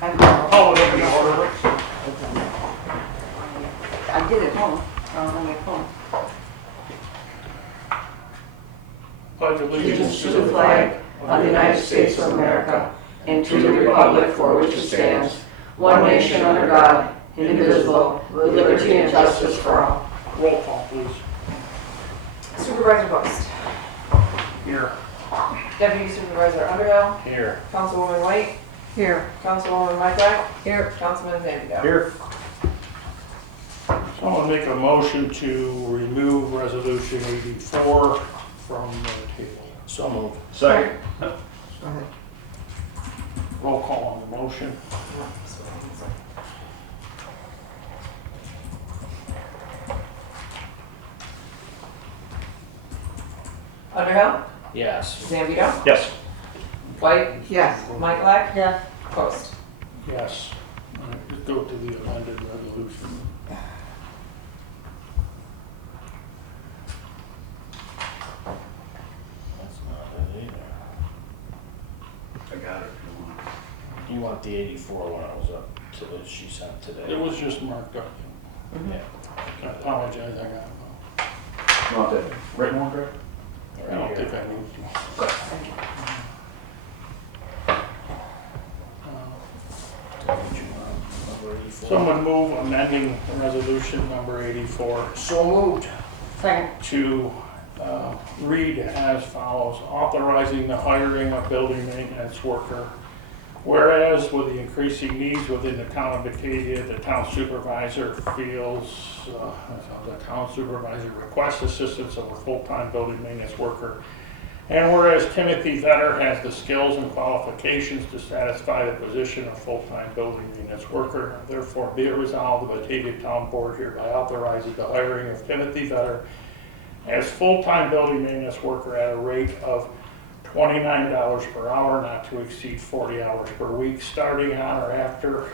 Call it in order. I did it home, on my phone. Pledge Allegiance to the flag of the United States of America and to the republic for which it stands, one nation under God, indivisible, with liberty and justice for all. Roll call, please. Supervisor Post. Here. Deputy Supervisor Underhill. Here. Councilwoman White. Here. Councilwoman Michael. Here. Councilman Zambito. Here. So I'll make a motion to remove resolution 84 from the table. So moved. Second. Go ahead. Roll call on the motion. Underhill. Yes. Zambito. Yes. White. Yes. Michael. Yes. Post. Yes. All right, let's go to the amended resolution. That's not it either. I got it. You want the 84 when I was up to the she sent today. It was just marked up. Yeah. I apologize, I got it. You want that written one, Greg? I don't think I need to. Someone move amending resolution number 84 So moved. Second. to read as follows: authorizing the hiring of building maintenance worker. Whereas with the increasing needs within the town of Batavia, the town supervisor feels, the town supervisor requests assistance of a full-time building maintenance worker. And whereas Timothy Vetter has the skills and qualifications to satisfy the position of full-time building maintenance worker, therefore be it resolved, the Batavia Town Board hereby authorizes the hiring of Timothy Vetter as full-time building maintenance worker at a rate of $29 per hour, not to exceed 40 hours per week, starting on or after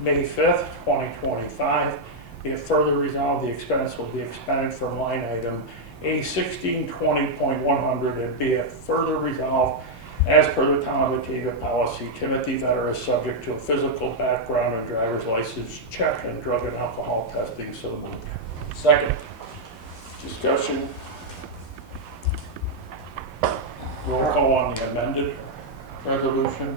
May 5th, 2025. Be it further resolved, the expense will be expended from line item A1620.100, and be it further resolved, as per the Town of Batavia policy, Timothy Vetter is subject to a physical background and driver's license check and drug and alcohol testing. So moved. Second. Discussion. Roll call on the amended resolution.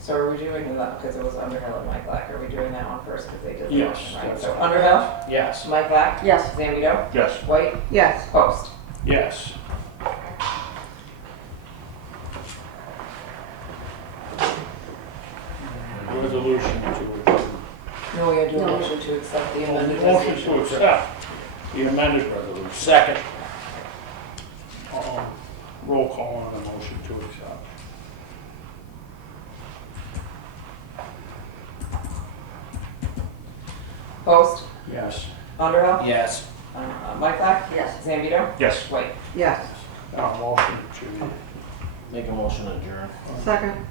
So are we doing that because it was Underhill and Michael? Are we doing that one first because they did the Yes, motion, right? that's So fine. Underhill. Yes. Michael. Yes. Zambito. Yes. White. Yes. Post. Yes. Resolution to adjourn. No, we gotta do a No. motion to accept the amended Motion resolution. to accept the amended resolution. Second. Roll call on the motion to accept. Post. Yes. Underhill. Yes. Michael. Yes. Zambito. Yes. White. Yes. Now motion to Make a motion to adjourn. Second.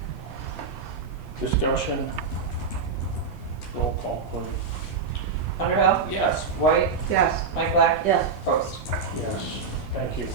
discussion. Roll call, please. Underhill. Yes. White. Yes. Michael. Yes. Post. Yes. Thank you.